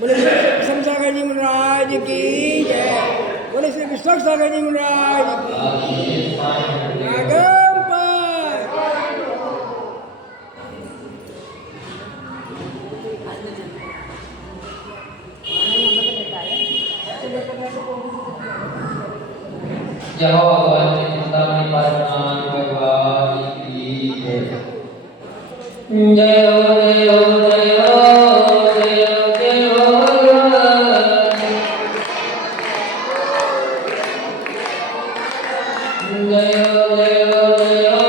बोले श्री सागर जी महाराज की जय। बोले श्री विश्व सागर जी महाराज की आगम पर। जय हो भगवान श्री चिंतामणि परमात्मा भगवान की जय। जय हो जय हो जय हो जय हो जय हो भगवान। जय हो जय हो जय हो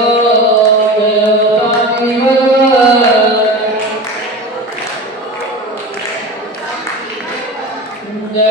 जय हो स्वामी भगवान। जय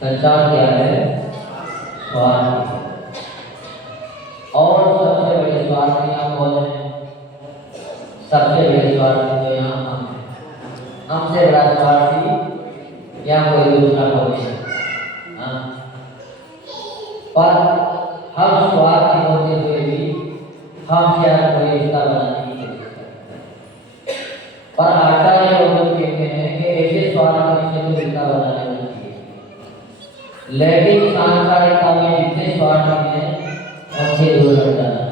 संसार क्या है? स्वार्थ। और सबसे बड़े स्वार्थी यहाँ कौन है? सबसे बड़े स्वार्थी तो यहाँ हम हैं। हमसे बड़ा स्वार्थी यहाँ कोई दूसरा हो नहीं। हाँ, पर हम स्वार्थी होते हुए भी हम शायद कोई रिश्ता बनाने की कोशिश करते हैं। पर आचार्य लोग कहते हैं कि ऐसे स्वार्थी से तो रिश्ता बनाने में लेकिन सांसारिकता में जितने स्वार्थी हैं उनसे दूर हट जाना।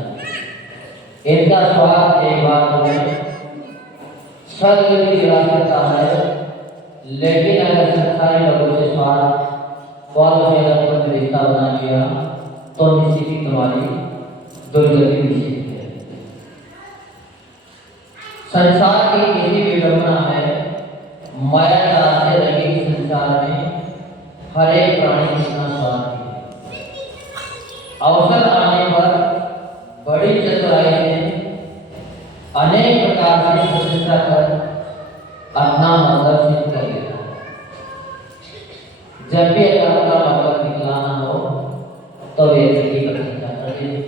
इनका स्वार्थ एक बात में स्वर्ग की दिला सकता है, लेकिन अगर संसारी लोगों से स्वार्थ बहुत ज्यादा रिश्ता बना लिया तो निश्चित ही तुम्हारी दुर्गति निश्चित है। संसार की किसी विडंबना है, माया से लगी संसार में हर एक प्राणी कितना स्वार्थी है। अवसर आने पर बड़ी चतुराई से अनेक प्रकार से प्रशंसा कर अपना मतलब सिद्ध कर लेता है। जब भी अपना मतलब निकलाना हो तो व्यक्ति की प्रशंसा करते हैं।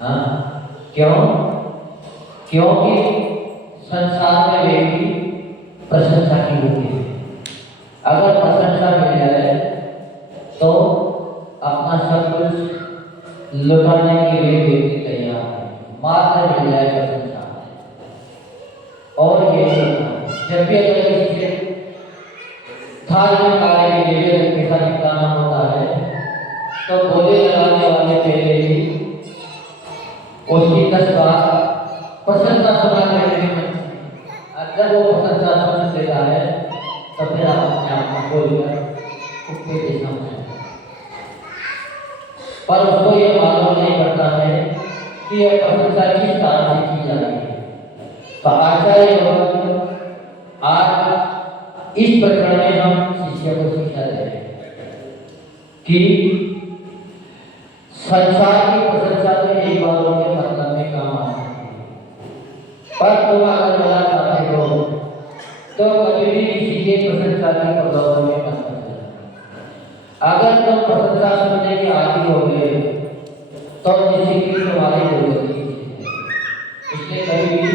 हाँ, क्यों? क्योंकि संसार में व्यक्ति प्रशंसा की होती है। अगर प्रशंसा मिल जाए तो अपना सब कुछ लुटाने के लिए व्यक्ति तैयार है, मात्र मिल जाए प्रशंसा। और ये जब भी अगर किसी से धार्मिक कार्य के लिए पैसा निकालना होता है तो बोले लगाने वाले पहले ही उसकी 10 बार प्रशंसा सुना करके जब वो प्रशंसा सुन लेता है तो फिर आप अपने आप को बोलकर कुत्ते के सामने, पर उसको ये मालूम नहीं पड़ता है कि यह प्रशंसा किस कारण से की जा रही है। तो आचार्य लोग आज इस प्रकरण में हम शिष्य को शिक्षा दे रहे हैं कि संसार की प्रशंसा तो एक बारों के मतलब में काम आ सकती है, पर तुम अगर बोला चाहते हो तो कभी भी किसी के प्रशंसा की प्रभाव में मत करना। अगर तुम प्रशंसा सुनने के आदी हो गए तो निश्चित ही तुम्हारी दुर्गति है। इसलिए कभी भी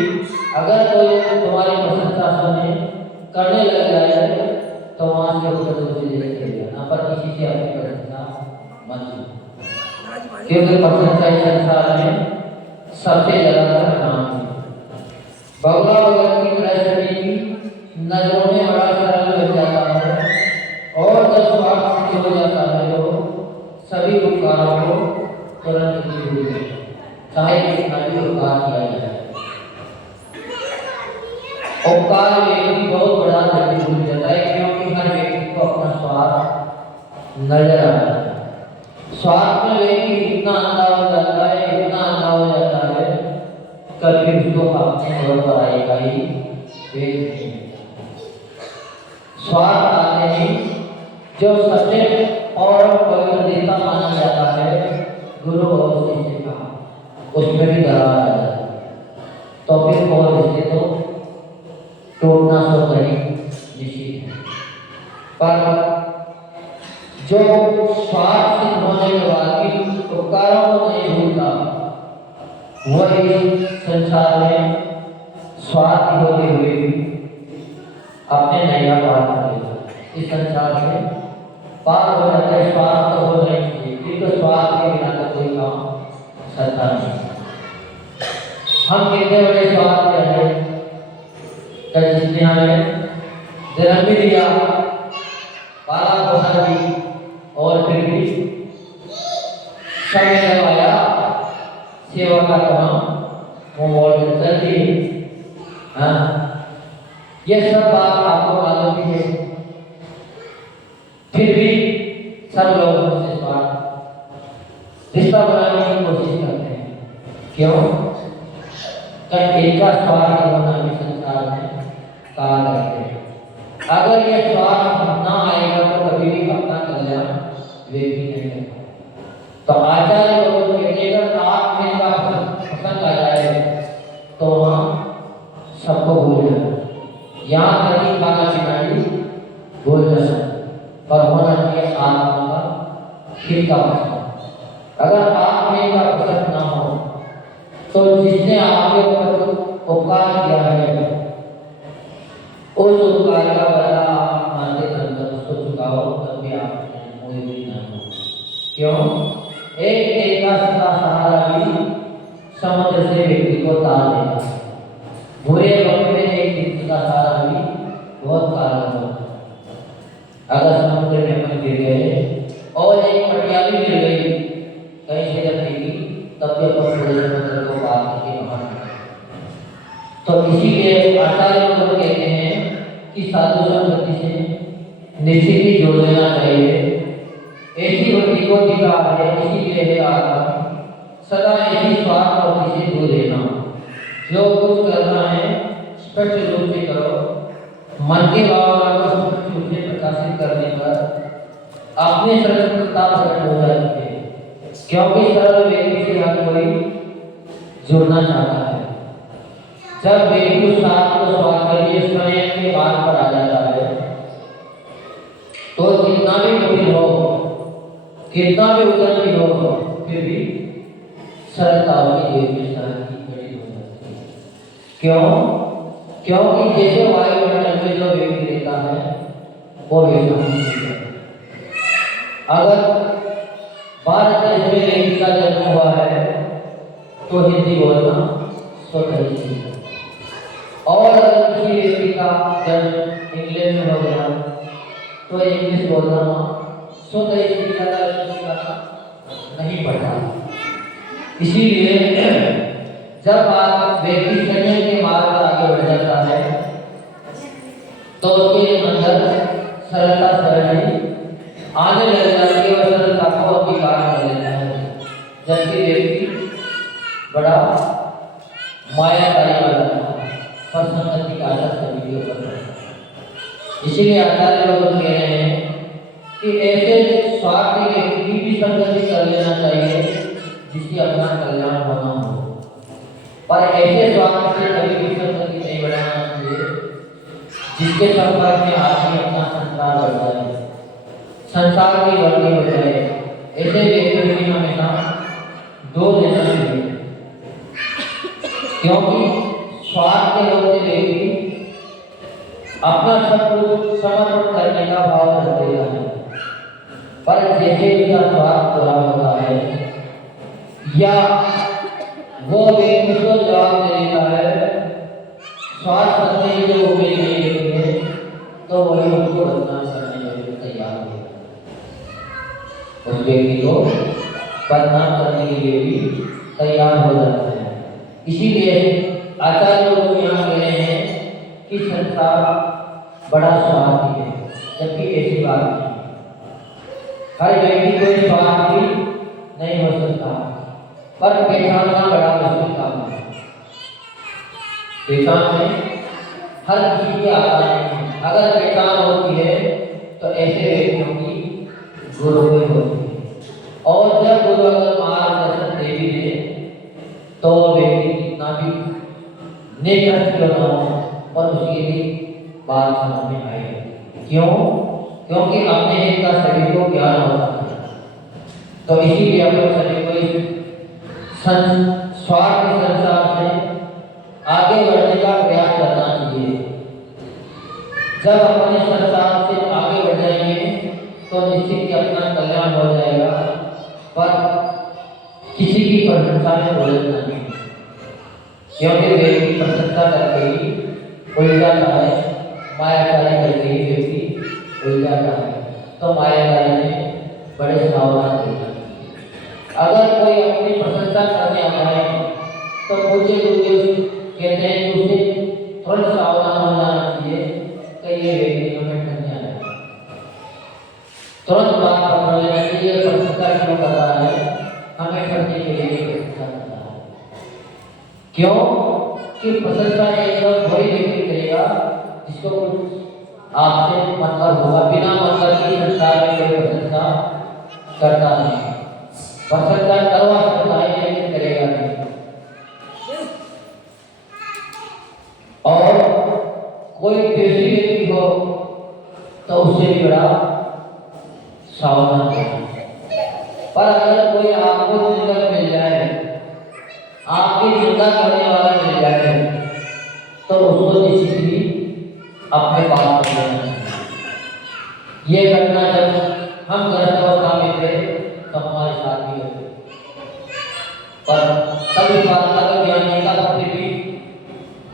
अगर कोई तुम्हारी प्रशंसा सुने करने लग जाए तो वहां से उसे दूसरे चले जाना, पर किसी से अपनी प्रशंसा मत सुनो, क्योंकि प्रशंसा इस संसार में सबसे ज्यादा नाम है। भगवा भगत की तरह नजरों में बड़ा सरल लग जाता है और जब स्वार्थ हो जाता है तो सभी उपकारों को तुरंत भूल जाते हैं, चाहे कितना भी उपकार किया जाए। उपकार व्यक्ति बहुत बड़ा जल्दी भूल जाता है, क्योंकि हर व्यक्ति को अपना स्वार्थ नजर आता है। स्वार्थ में व्यक्ति इतना अंधा हो जाता है, इतना अंधा हो जाता है, कभी उसको अपने घर पर आएगा ही स्वार्थ आते ही जो सबसे और पवित्रता माना जाता है गुरु और शिष्य का, उसमें भी दरार आ जाती है। तो फिर और रिश्ते तो टूटना तो नहीं निश्चित है। पर जो स्वार्थ सिद्ध होने के बाद भी उपकारों को नहीं भूलता, वह इस संसार में स्वार्थ होते हुए भी अपने नैया पार कर लेगा। इस संसार में पार हो जाता है। स्वार्थ तो हो नहीं चाहिए, क्योंकि स्वार्थ के बिना तो कोई काम सत्ता नहीं। हम कितने बड़े स्वार्थ के हैं, जिसने हमें जन्म भी दिया, पाला पोसा दी, और फिर भी समय लगाया सेवा का काम वो मोड़ चलती है। हाँ, ये सब बात आपको मालूम भी है, फिर भी सब लोग हमसे स्वार्थ रिश्ता बनाने की कोशिश क्यों? कि इनका स्वार्थ होना भी संसार में कहा करते हैं। अगर ये स्वार्थ ना आएगा तो कभी भी अपना कल्याण वे भी नहीं होगा। तो आचार्य लोग कहते हैं अगर आप में का पसंद आ जाए तो वहाँ सबको भूल जाना, यहाँ कहीं खाना पीना भूल जाना, पर होना चाहिए आत्मा का हित का पसंद। अगर आप में का पसंद ना हो तो जिसने आपके ऊपर उपकार किया है उस उपकार का बदला आप मानते अंदर उसको चुकाओ, तभी आप कोई भी ना हो। क्यों? एक एकाश का सहारा भी समुद्र से व्यक्ति को तार देता है। बुरे वक्त में एक व्यक्ति का सहारा भी बहुत कारण होता है। अगर समुद्र में अपन गिर गए और एक पटियाली गिर गई कहीं से जब गिरी तब भी अपन पूरे समुद्र को पार करके बाहर निकले। तो इसीलिए आचार्य लोग कहते हैं कि साधु संगति से निश्चित ही जोड़ लेना चाहिए। ऐसी वृत्ति को दिखा है, इसीलिए है आत्मा सदा ऐसी स्वार्थ और से दूर रहना। जो कुछ करना है स्पष्ट रूप से करो। मन के भावना को स्पष्ट रूप से प्रकाशित करने पर अपने सरलता प्रकट हो जाती है, क्योंकि सरल व्यक्ति से हर कोई जुड़ना चाहता है। जब व्यक्ति साथ को स्वार्थ के लिए स्वयं के मार्ग पर आ जाता है तो कितना भी कठिन हो, कितना भी उदासी हो, फिर भी सरलता होगी, देवी सरल की बड़ी हो जाती है। क्यों? क्योंकि जैसे वायुमंडल में जो व्यक्ति रहता है वो वैसा नहीं है। अगर भारत देश में व्यक्ति का जन्म हुआ है तो हिंदी बोलना स्वतः ही है, और अगर किसी व्यक्ति का जन्म इंग्लैंड में हो गया तो इंग्लिश बोलना स्वतः ही नहीं पड़ता। इसीलिए जब आप व्यक्ति संयम के मार्ग पर आगे बढ़ जाता है तो उसके अंदर सरलता सरल आने लग जाती है और सरलता को अंगीकार कर लेता है। जबकि व्यक्ति बड़ा मायाकारी वाला पर संगति का आदर सभी के ऊपर है। इसीलिए आचार्य लोग कह रहे हैं कि ऐसे स्वार्थी व्यक्ति की भी संगति कर लेना चाहिए जिससे अपना कल्याण होना हो, पर ऐसे स्वार्थ से कभी भी संगति नहीं बढ़ाना चाहिए जिसके संपर्क में आदमी अपना संसार बढ़ जाए, संसार की वृद्धि हो जाए। ऐसे व्यक्तियों की हमेशा दूर रहना चाहिए, क्योंकि स्वार्थ के होते व्यक्ति अपना सब कुछ समर्पण करने का भाव रखेगा है, पर जैसे उसका स्वार्थ पूरा होता है या वो व्यक्ति को जवाब दे देता है, स्वार्थ करने की जो उम्मीद नहीं रहती है तो वही उसको बदनाम करने के लिए तैयार हो, उस व्यक्ति को बदनाम करने के लिए भी तैयार हो जाता है। इसीलिए आचार्य लोग यहाँ कह रहे हैं कि संसार बड़ा स्वार्थी है, जबकि ऐसी बात नहीं। हर व्यक्ति कोई स्वार्थी नहीं हो सकता, पर पहचानना बड़ा मुश्किल काम है। पहचान में हर किसी की आता नहीं है। अगर पहचान होती है तो ऐसे व्यक्तियों की गुरु होती है, और जब गुरु अगर मार्गदर्शन दे भी दे तो व्यक्ति कितना भी नेक क्यों ना हो पर उसकी भी बात समझ में आएगी। क्यों? क्योंकि अपने एक का शरीर को ज्ञान होता है। तो इसीलिए अपने शरीर को स्वार्थ के संसार से आगे बढ़ने का प्रयास करना चाहिए। जब अपने संसार से आगे बढ़ जाएंगे तो निश्चित ही अपना कल्याण हो जाएगा, पर किसी की प्रशंसा में बोलना नहीं, क्योंकि व्यक्ति प्रशंसा करके ही उड़ जाता है, मायाकारी करके ही व्यक्ति उड़ जाता है। तो मायाकारी में बड़े सावधान रहना। अगर कोई अपनी प्रशंसा करने आता है तो मुझे कहते हैं कि उसे थोड़ा सावधान हो जाना चाहिए कि ये व्यक्ति हमें ठगने आया है। तुरंत बात पकड़ लेना चाहिए, प्रशंसा क्यों कर रहा है, हमें ठगने के लिए प्रशंसा करता है। क्यों कि प्रशंसा एकदम वही व्यक्ति करेगा जिसको कुछ आपसे मतलब होगा। बिना मतलब की संसार में कोई प्रशंसा करता नहीं। प्रशंसा करवा सकता है लेकिन करेगा नहीं। और कोई द्वेषी व्यक्ति हो तो उससे भी बड़ा सावधान रहना। पर अगर कोई आपको निंदक मिल जाए, आपकी निंदा करने वाला मिल जाए, तो उसको किसी भी अपने पास रख लेना चाहिए। ये घटना जब हम गर्भावस्था में थे तो हमारे साथ भी हुई, पर तब इस बात का ज्ञान नहीं था। फिर भी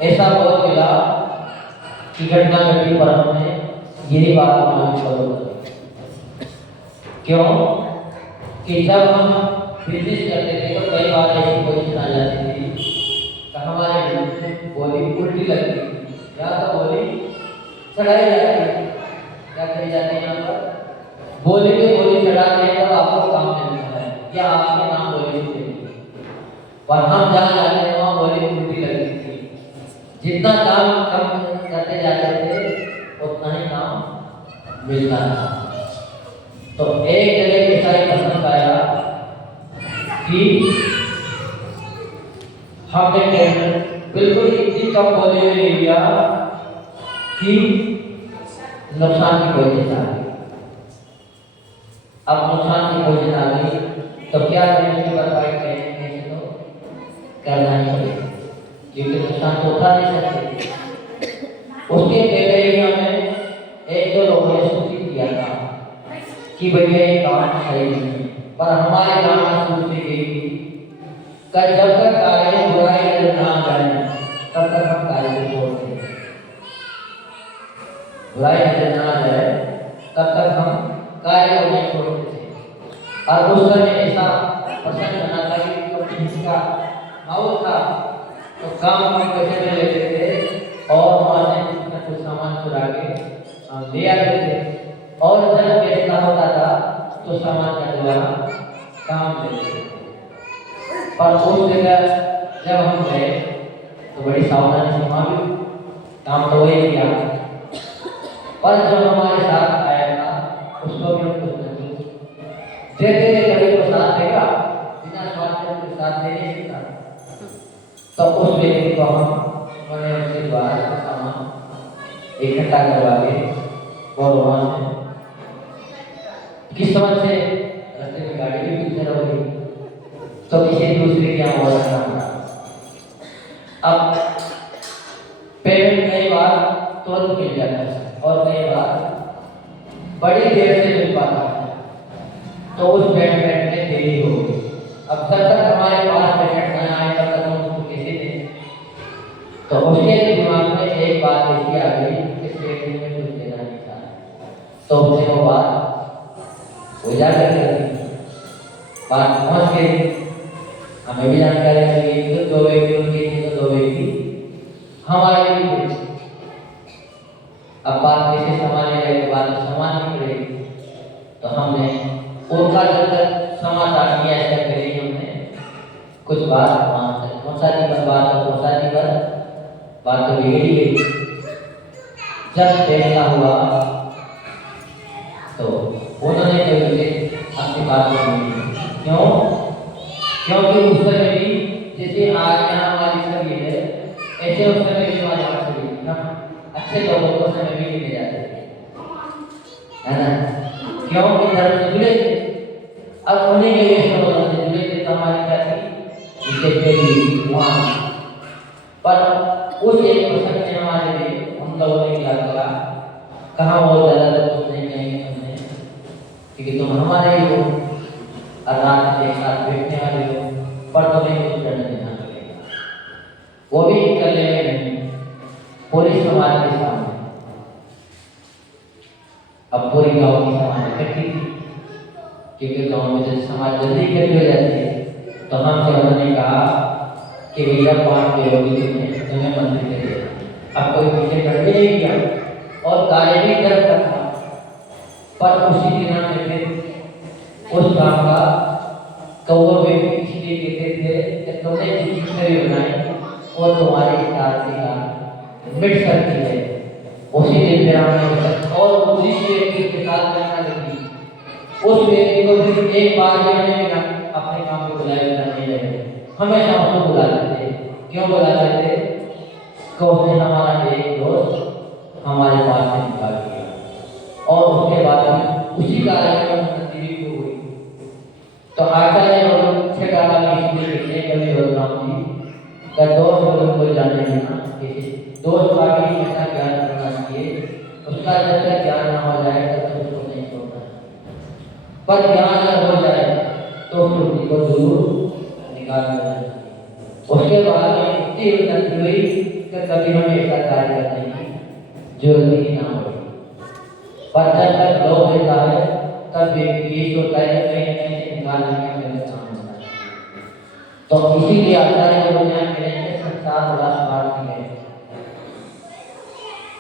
ऐसा बहुत मिला कि घटना घटी, पर हमने यही बात माननी फॉलो करी। क्यों कि जब हम बिजनेस करते थे तो कई बार ऐसी पोजीशन आ जाती थी कि हमारे बिजनेस में बोली उल्टी लगती थी या तो बोली चढ़ाई जाती है। क्या कही जाती है यहाँ पर? बोली पे बोली चढ़ाते हैं तब आपको काम मिलता है या आपके नाम बोली देती है। पर हम जहाँ जाते हैं वहाँ बोली उल्टी लगती थी। जितना काम कम करते जाते थे उतना ही काम मिलता था। तो एक जगह ऐसा ही पसंद आया कि हमने बिल्कुल इतनी कम बोली में लिया कि नुकसान की कोशिश आ गई। अब नुकसान की कोशिश आ गई तो क्या करें? उसकी भरपाई करेंगे तो करना ही पड़ेगा, क्योंकि नुकसान तो उठा नहीं सकते। उसके पहले ही हमें एक दो लोगों ने सूचित किया था कि भैया ये काम सही नहीं है, पर हमारे काम में शुरू से यही थी कि जब तक कार्य बुराई नजर ना जाए तब तक हम कार्य को छोड़ते हैं। बुराई नजर ना जाए तब तक हम कार्य को नहीं छोड़ते थे। और उस समय ऐसा प्रसंग बना था कि किसी का माहौल था तो काम हम पैसे में लेते थे और वहाँ से कुछ सामान चुरा के हम ले आते थे और जब बेचना होता था तो सामान का द्वारा काम लेते थे। पर उस जगह जब हम गए तो बड़ी सावधानी से वहाँ भी काम तो वही किया, पर जो हमारे साथ आया था उसको भी हम कुछ न कुछ देते थे। कभी तो साथ देगा, बिना स्वार्थ के कुछ साथ दे नहीं सकता। तो उस व्यक्ति को हमने उसके द्वारा सामान इकट्ठा करवा के और वहाँ से किस्मत से रास्ते में गाड़ी भी पीछे हो गई तो किसी दूसरे के यहाँ और रखना। अब पेमेंट कई बार तुरंत मिल जाता है और कई बार बड़ी देर से मिल पाता है, तो उस पेमेंट में देरी हो गई। अब जब तक हमारे पास पेमेंट न आए तब तक हम उसको कैसे दें? तो उसके दिमाग में एक बात ऐसी आ गई कि स्टेटमेंट में कुछ देना नहीं था, तो उसने वो बात उजागर कर दी। बात पहुंच गई, हमें भी जानकारी मिली तो दो व्यक्ति उनके थे तो दो व्यक्ति हमारे भी थे। अब बात कैसे संभालने गए तो बात संभालनी पड़ेगी। तो हमने उनका जब तक समाचार किया ऐसा करें हमने कुछ बात वहाँ तक पहुँचा दी, बस बात तो पहुँचा दी, बस बात तो बिगड़ी गई। जब फैसला हुआ तो उन्होंने कभी अपनी बात नहीं। क्यों? क्योंकि उस समय भी जैसे आज यहाँ हमारी छवि है ऐसे उस समय भी हमारे यहाँ छवि ना अच्छे लोगों को समय भी मिल जाते है ना। क्योंकि धर्म से जुड़े थे, अब उन्हीं के विश्वास से जुड़े थे तो हमारी क्या थी जिससे वहाँ पर उस एक प्रसंग में हमारे लिए हम लोगों ने क्या करा, कहाँ वो ज़्यादा कुछ नहीं कहेंगे हमने, क्योंकि तुम हमारे ही हो और रात के साथ बैठने वाले हो, पर तुम्हें कुछ करने देना पड़ेगा। वो भी करने में नहीं, पूरी समाज के सामने। अब पूरी गाँव की समाज इकट्ठी थी, क्योंकि गाँव में जब समाज जल्दी इकट्ठी हो जाती है तो हमसे उन्होंने कहा कि भैया 5 होगी तुम्हें मंदिर के लिए। अब कोई पीछे कर भी नहीं किया और कार्य भी कर सकता, पर उसी दिन में फिर उस काम का कौवा व्यक्ति इसलिए कहते थे कि तुमने जितनी बनाई और तुम्हारी आरती का मिट सकती है। उसी दिन पे हमने और उसी व्यक्ति के साथ घटना लिखी। उस व्यक्ति को फिर एक बार भी हमने अपने काम को बुलाया नहीं रहे, हमेशा उसको बुलाते थे। क्यों बुलाते थे? तो उसने हमारा एक दोस्त हमारे पास से निकाल दिया और उसके बाद उसी कार्यक्रम में नतीजे को हुई। तो आचार्य और छठा वाली इसलिए लिखते कवि बलराम जी का दोष बदल को जाने देना, दोष का भी ऐसा ज्ञान करना चाहिए, उसका जब तक ज्ञान न हो जाए तब तक उसको नहीं छोड़ना, पर ज्ञान अगर हो जाए तो त्रुटि को जरूर निकाल देना चाहिए। उसके बाद में इतनी उन्नति हुई कि कभी हमें ऐसा कार्य करने की जरूरत ही ना हो। पर जब तक लोग देता है तब व्यक्ति सोचता है कहीं से निकालने का मेरे काम होना चाहिए। तो इसीलिए आचार्य को दुनिया में संसार बड़ा स्वार्थी है।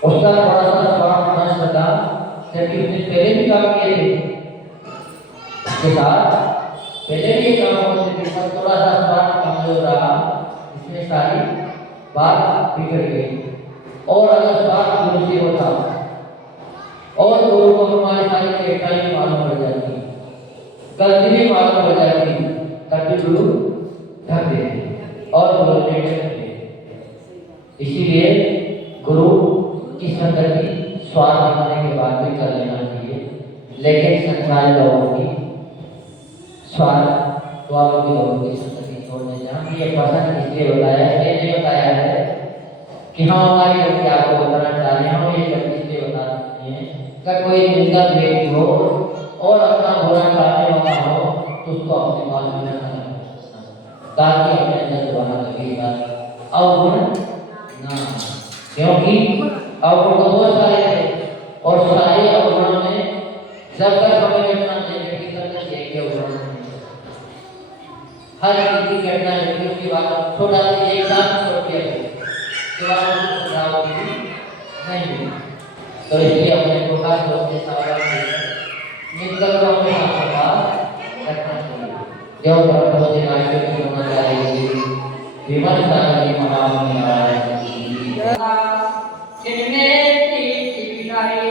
उसका थोड़ा सा स्वार्थ नष्ट था, जबकि उसने पहले भी काम किए थे उसके साथ, पहले भी ये काम होते थे, पर थोड़ा सा स्वार्थ कमजोर रहा, इसमें सारी बात बिगड़ गई। और अगर स्वार्थ गुरु से होता और गुरु को हमारे सारी चेष्टाएं मालूम पड़ जाती, गलती भी मालूम पड़ जाती, तब भी गुरु ढक देते और गुरु ने ढक दिए। इसीलिए गुरु की संगति स्वार्थ होने के बाद भी कर लेना चाहिए, लेकिन संसारी लोगों की स्वार्थ वालों की संगति छोड़ने जाए। ये पसंद इसलिए बताया, इसलिए बताया है कि हम हमारी गलती आपको बताना चाह रहे हैं, हम ये गलती इसलिए बता सकते हैं कि कोई निंदा व्यक्ति हो और अपना बुरा चाहने वाला हो तो उसको अपने पास में रखना, ताकि अपने अंदर दोबारा लगेगा अवगुण ना, क्योंकि अवगुण तो बहुत सारे थे और सारे अवगुणों में जब तक हमें घटना नेगेटिव करना चाहिए, हर चीज की घटना है उसकी बात छोटा सा एक साथ छोड़ दिया नहीं, तो इसलिए अपने को खास रूप से सावधान निकल को अपने साथ रखना चाहिए। जो प्रभु जी आशीर्वाद करना चाहिए, विमल सारी महामनी आरती जिनने ती बिनाई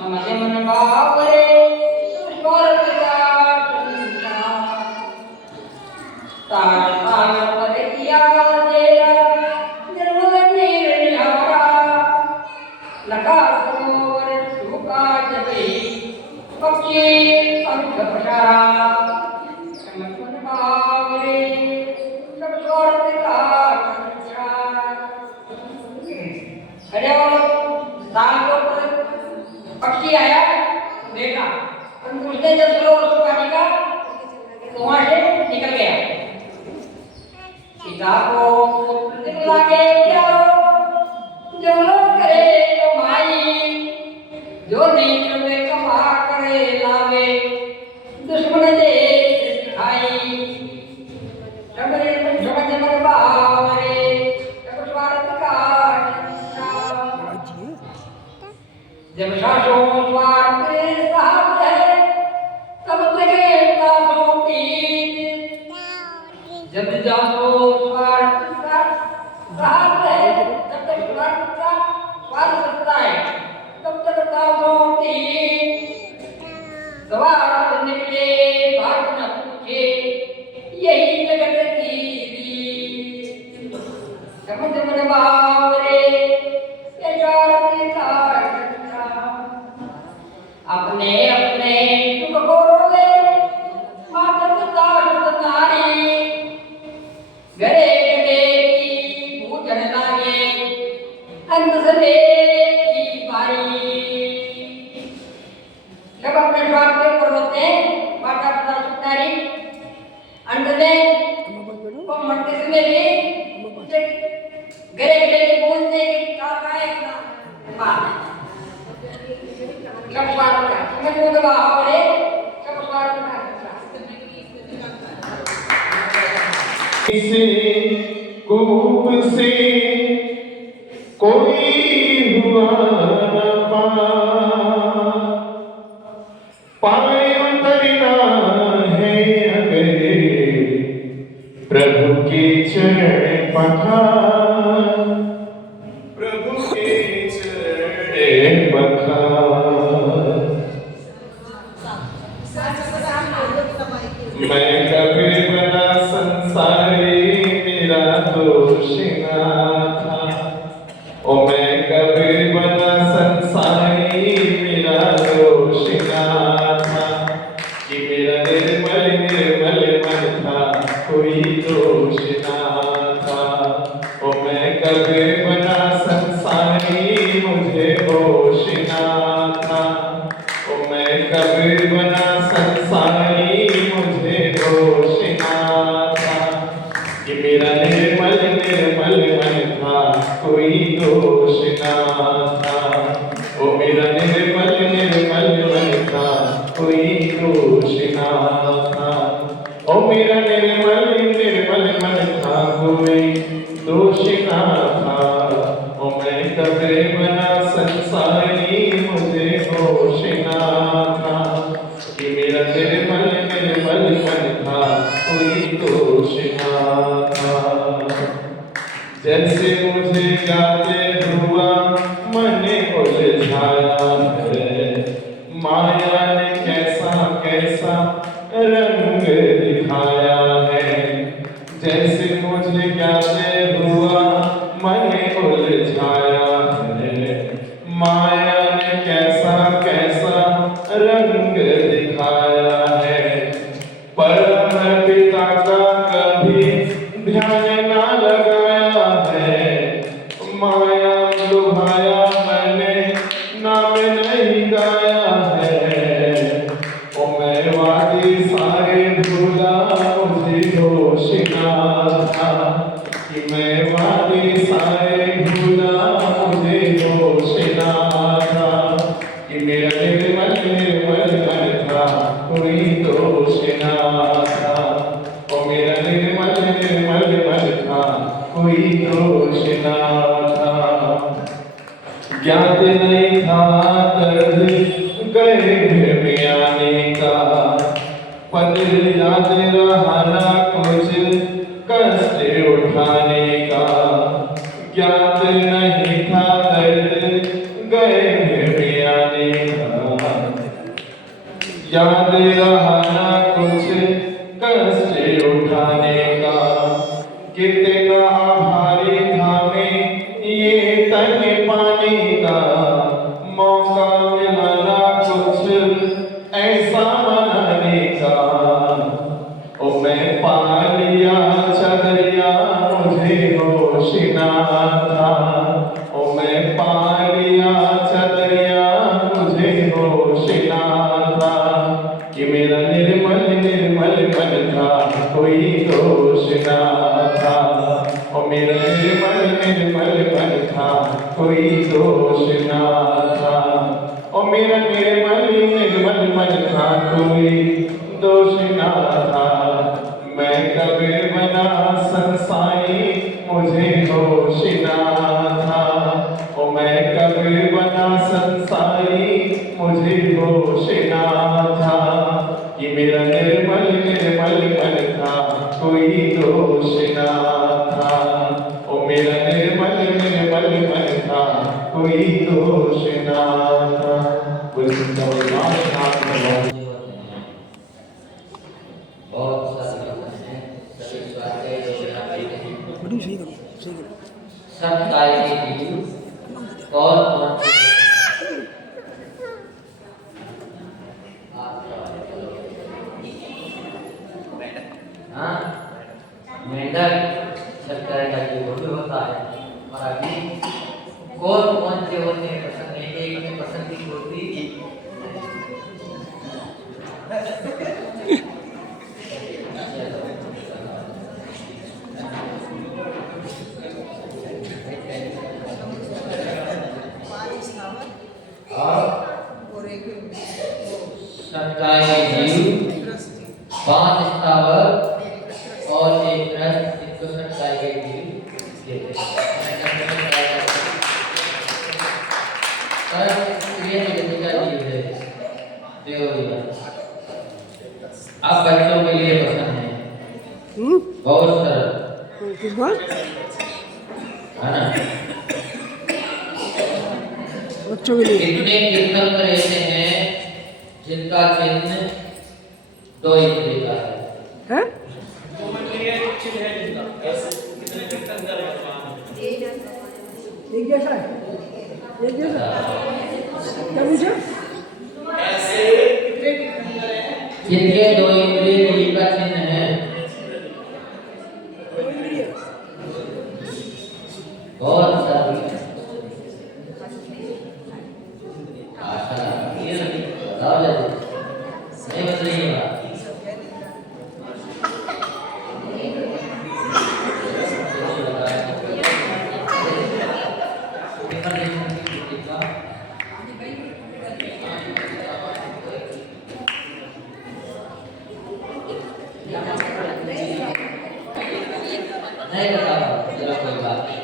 समाजे मन बावरे स्वर्ग का तार तार पर किया तेरा निर्मल निर्निहारा लगा सरोवर सुखा जबे पक्षी पंख पसारा समझ बावरे सब स्वर्ग का अरे दाल के ऊपर पक्षी आया देखा, उसने जब सरोवर सुखा देखा तो वहां से निकल गया। सीता को निकला के क्या जो लोग करे कमाई, जो नहीं करे कमा करे लावे, दुश्मन दे सिखाई समझे मन बावरे सब स्वार्थ का जब सासों स्वार्थ साथ है तब तक दासों की, जब जासो स्वार्थ साथ है तब तक स्वार्थ का स्वार्थ सकता है, तब तक दासों की स्वार्थ निकले बात न पूछे यही जगत की रीत। समझ मन बावरे अपने अपने सुख को रोवे माता पिता नारी, घरे घरे की पूजन लागे अंत सदे की बारी। जब अपने स्वार्थ के ऊपर होते हैं माता पिता सुख नारी, अंत में वो मरते समय भी घरे घरे के पूजने की काका है बात सब स्वार्थ का समझ में तो बावरे सब स्वार्थ का से कूप से कोई हुआ न पाए उतरना चरण पखार, प्रभु के चरण पखार। मैं कभी बना संसारी मेरा दोष ना था, ओ मैं कभी बना संसारी मेरा दोष ना था, कि मेरा निर्मल निर्मल मन था कोई दोष ना था। ओ मैं कभी बना संसारी मुझे होश ना था, ओ मैं कभी बना संसारी मुझे होश ना था, कि मेरा निर्मल निर्मल मन था कोई दोष ना था। ओ मेरा निर्मल निर्मल मन था कोई दोष ना था। ओ मेरा निर्मल निर्मल मन था कोई दोष ना था। ओ मैं कभी बना संसारी मुझे होश ना था, कि मेरा निर्मल निर्मल मन था कोई दोष ना था। जैसे मुझे गाते हुआ मन उलझाया है, माया ने कैसा कैसा रंग दिखाया है। जैसे मुझे गाते हुआ मन उलझाया है, माया ने कैसा कैसा रंग दिखाया है। परम पिता का कभी ध्यान ना लगाया है, माया लुभाया मैंने नाम नहीं गाया है। ओ मैं वादी सारे भूला मुझे होश ना था, कि मैं वादी सारे भूला मुझे होश ना था, कि मेरा निर्मल निर्मल मन था कोई दोष ना था। ओ मेरा निर्मल निर्मल मन था कोई दोष ना था। ज्ञात नहीं था दर्द गर्भ में आने का, पद याद रहा ना कुछ कष्ट उठाने का। ज्ञात नहीं था दर्द गर्भ में आने का, याद रहा ना कुछ कष्ट उठाने का। कितना आभारी था मैं ये तन पाने का, मौका मिला ना कुछ ऐसा मनाने का। ओ मैं पा लिया चदरिया मुझे होश ना था, ओ मैं पा लिया चदरिया मुझे होश ना था, कि मेरा निर्मल निर्मल मन था कोई दोष ना था। ओ मेरा निर्मल निर्मल मन था कोई दोष ना था। ओ मेरा निर्मल निर्मल मन था कोई दोष ना था। मैं कभी बना संसारी मुझे होश ना था, ओ मैं कभी बना संसारी मुझे होश ना था, कि मेरा निर्मल निर्मल मन था कोई दोष ना था। ओ मेरा निर्मल निर्मल मन था कोई दोष ना था। बहुत सारी बातें हैं, सभी बातें योजना करते हैं। बड़ी सही करो, सही करो। सब काय के जीव कौन कौन से हाँ मेंढक सरकार का जीव भी होता है। और अभी कौन कौन से होते हैं पसंद है, एक में पसंद की होती सरकार के जीव 5 स्थावर और 1 ग्रस्त, इसको सरकार के जीव कहते हैं। क्रिया जगत का जीव है देवरिया। अब बच्चों के लिए पसंद है बहुत सरल। इस बार है ना। बच्चों के लिए कितने कीर्तन ऐसे हैं जिनका चिन्ह 2 इंद्री का है? एक जैसा है, एक जैसा क्या पूछा? जिनके 2 इंद्रिय का चिन्ह है, बहुत सारी आशा ये बताओ जल्दी नहीं बताइएगा। नहीं बताओ जरा कोई बात नहीं।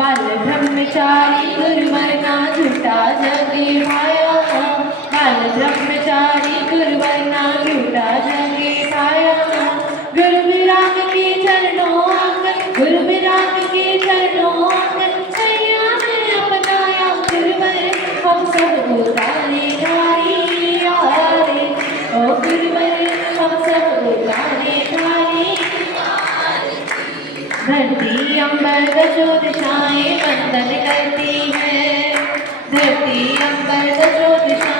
बाल ब्रह्मचारी गुरुवर ना झूठा जगे भाया। बाल ब्रह्मचारी गुरुवर ना झूठा जगे भाया। गुरु विराग के चरणों आंगन, गुरु विराग के चरणों आंगन, सैया ने अपनाया गुरुवर हम सब उतारे धारी यारे। ओ गुरुवर हम सब उतारे धारी। धरती अंबर गजो दिशाएं वंदन करती है। धरती अंबर गजो दिशाएं